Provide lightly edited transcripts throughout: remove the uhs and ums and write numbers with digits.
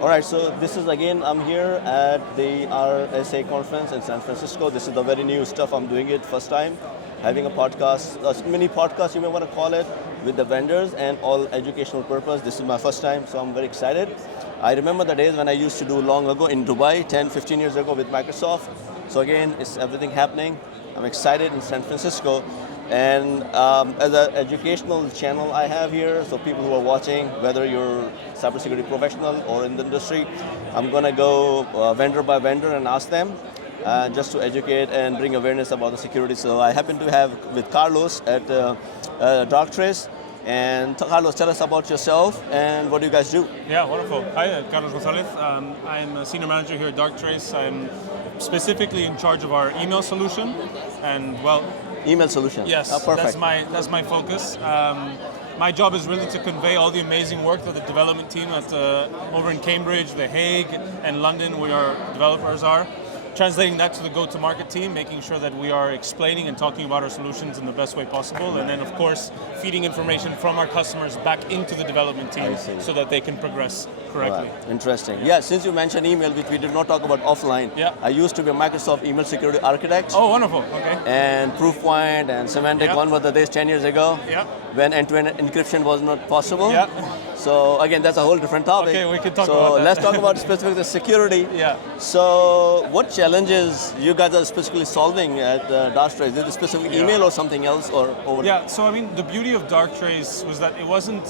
All right, so this is again, I'm here at the RSA conference in San Francisco. This is the very new stuff. I'm doing it first time, having a podcast, a mini podcast you may want to call it, with the vendors and all educational purpose. This is my first time, so I'm very excited. I remember the days when I used to do long ago in Dubai, 10, 15 years ago with Microsoft. So again, it's everything happening. I'm excited in San Francisco. And as an educational channel I have here, so people who are watching, whether you're cybersecurity professional or in the industry, I'm going to go vendor by vendor and ask them just to educate and bring awareness about the security. So I happen to have with Carlos at Darktrace. And Carlos, tell us about yourself and what do you guys do? Yeah, wonderful. Hi, 𝗙𝗿𝗁𝗁𝗁. I'm a senior manager here at Darktrace. I'm specifically in charge of our email solution, and well, email solution. Yes, perfect. That's my focus. My job is really to convey all the amazing work that the development team at over in Cambridge, The Hague, and London, where our developers are. Translating that to the go-to-market team, making sure that we are explaining and talking about our solutions in the best way possible, and then of course feeding information from our customers back into the development team so that they can progress correctly. Right. Interesting. Yeah, since you mentioned email, which we did not talk about offline, I used to be a Microsoft email security architect. Oh, wonderful. Okay. And Proofpoint and Semantic, one were the days 10 years ago when end-to-end encryption was not possible. So again, that's a whole different topic. Okay, we can talk about that. So let's talk about specifically the security. So what challenges you guys are specifically solving at Darktrace? Is it specific email or something else? Or so I mean, the beauty of Darktrace was that it wasn't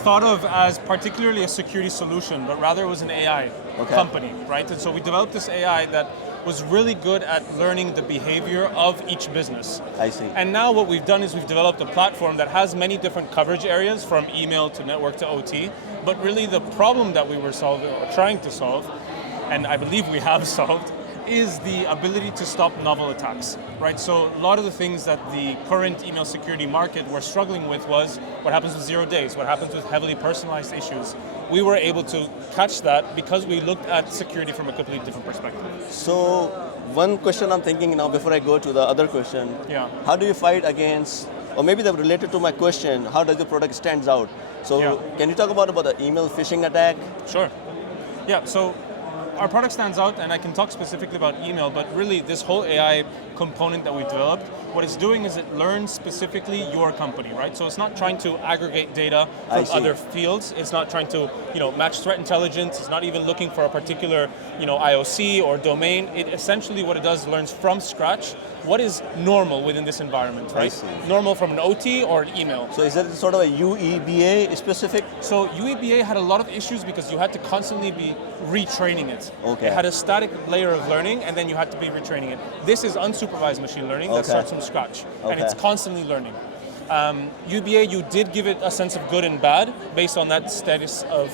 thought of as particularly a security solution, but rather it was an AI company, right? And so we developed this AI that was really good at learning the behavior of each business. I see. And now what we've done is we've developed a platform that has many different coverage areas, from email to network to OT, but really the problem that we were solving, or trying to solve, and I believe we have solved, is the ability to stop novel attacks, right? So a lot of the things that the current email security market were struggling with was what happens with 0 days, what happens with heavily personalized issues. We were able to catch that because we looked at security from a completely different perspective. So one question I'm thinking now before I go to the other question, how do you fight against, or maybe they're related to my question, how does the product stands out? So can you talk about the email phishing attack? Sure. Yeah, so our product stands out, and I can talk specifically about email, but really this whole AI component that we developed, what it's doing is it learns specifically your company, right? So it's not trying to aggregate data from other fields. It's not trying to, match threat intelligence. It's not even looking for a particular, IOC or domain. It essentially, what it does, learns from scratch what is normal within this environment, right? Normal from an OT or an email. So is that sort of a UEBA specific? So UEBA had a lot of issues because you had to constantly be retraining it. It had a static layer of learning, and then you had to be retraining it. This is unsupervised machine learning that starts from scratch, and it's constantly learning. UEBA, you did give it a sense of good and bad based on that status of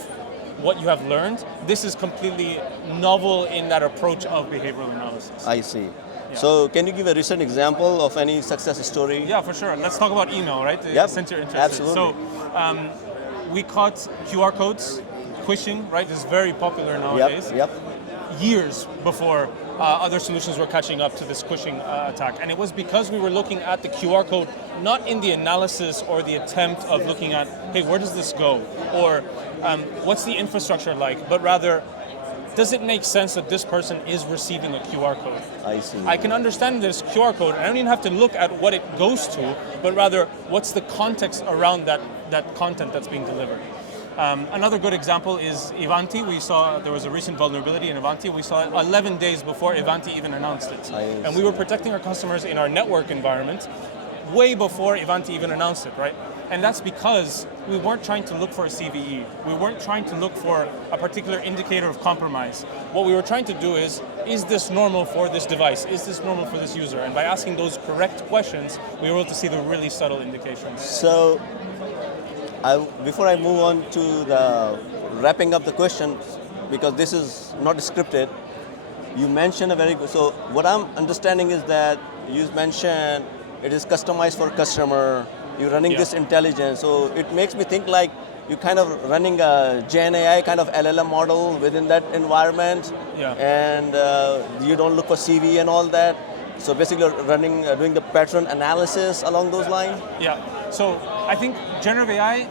what you have learned. This is completely novel in that approach of behavioral analysis. I see. So can you give a recent example of any success story? Yeah, for sure. Let's talk about email, right? Since you're interested. Absolutely. So we caught QR codes, phishing, right? This is very popular nowadays. Years before other solutions were catching up to this phishing attack. And it was because we were looking at the QR code, not in the analysis or the attempt of looking at, hey, where does this go? Or what's the infrastructure like? But rather, does it make sense that this person is receiving a QR code? I see. I can understand this QR code. I don't even have to look at what it goes to, but rather, what's the context around that content that's being delivered? Another good example is Ivanti. We saw there was a recent vulnerability in Ivanti. We saw it 11 days before Ivanti even announced it. And we were protecting our customers in our network environment way before Ivanti even announced it, right? And that's because we weren't trying to look for a CVE. We weren't trying to look for a particular indicator of compromise. What we were trying to do is this normal for this device? Is this normal for this user? And by asking those correct questions, we were able to see the really subtle indications. So, before I move on to the wrapping up the question, because this is not scripted, you mentioned a very good, so what I'm understanding is that you mentioned it is customized for customer, you're running this intelligence, so it makes me think like you're kind of running a Gen AI kind of LLM model within that environment, and you don't look for CV and all that. So basically doing the pattern analysis along those lines? Yeah, so I think generative AI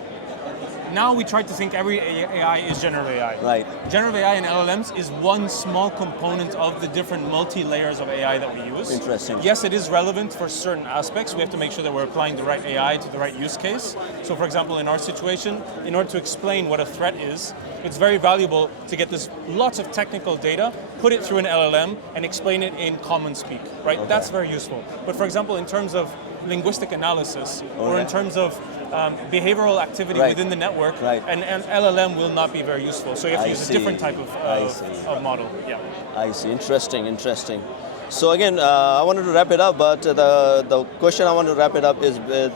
now we try to think every AI is generative AI. Right. Generative AI and LLMs is one small component of the different multi-layers of AI that we use. Interesting. Yes, it is relevant for certain aspects. We have to make sure that we're applying the right AI to the right use case. So for example, in our situation, in order to explain what a threat is, it's very valuable to get this lots of technical data, put it through an LLM, and explain it in common speak, right? Okay. That's very useful. But for example, in terms of linguistic analysis, or in terms of behavioral activity within the network, an LLM will not be very useful. So you have to use a different type of model. Yeah. I see. Interesting, interesting. So again, I wanted to wrap it up, but the question I want to wrap it up is with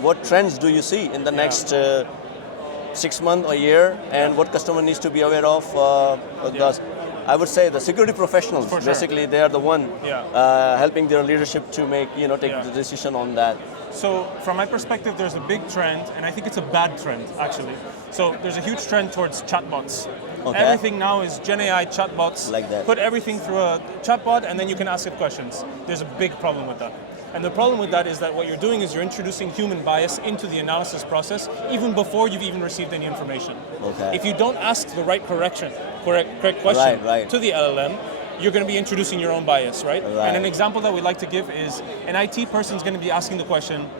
what trends do you see in the next 6 months or year, and what customer needs to be aware of? I would say the security professionals, basically, they are the one helping their leadership to make, take the decision on that. So from my perspective, there's a big trend, and I think it's a bad trend, actually. So there's a huge trend towards chatbots. Okay. Everything now is Gen AI chatbots. Like that. Put everything through a chatbot, and then you can ask it questions. There's a big problem with that. And the problem with that is that what you're doing is you're introducing human bias into the analysis process even before you've even received any information. Okay. If you don't ask the right correct question to the LLM, you're going to be introducing your own bias, right? And an example that we like to give is an IT person is going to be asking the question,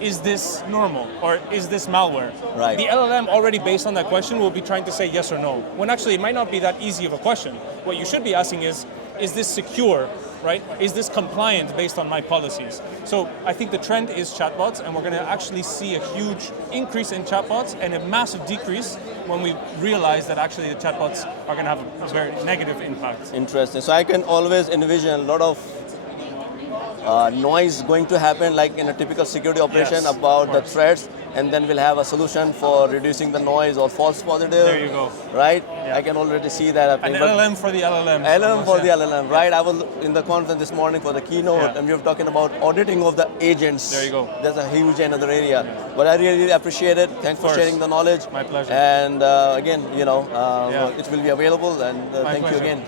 is this normal or is this malware? Right. The LLM already based on that question will be trying to say yes or no, when actually it might not be that easy of a question. What you should be asking is this secure? Right? Is this compliant based on my policies? So I think the trend is chatbots, and we're going to actually see a huge increase in chatbots and a massive decrease when we realize that actually the chatbots are going to have a very negative impact. Interesting. So I can always envision a lot of noise going to happen, like in a typical security operation, about the threats, and then we'll have a solution for reducing the noise or false positive. There you go. Right? Yeah. I can already see that happening. An LLM for the LLM. LLM for the LLM, right? I was in the conference this morning for the keynote, and we were talking about auditing of the agents. There you go. That's a huge another area. But I really appreciate it. Thanks for sharing the knowledge. My pleasure. And again, it will be available, and thank you again.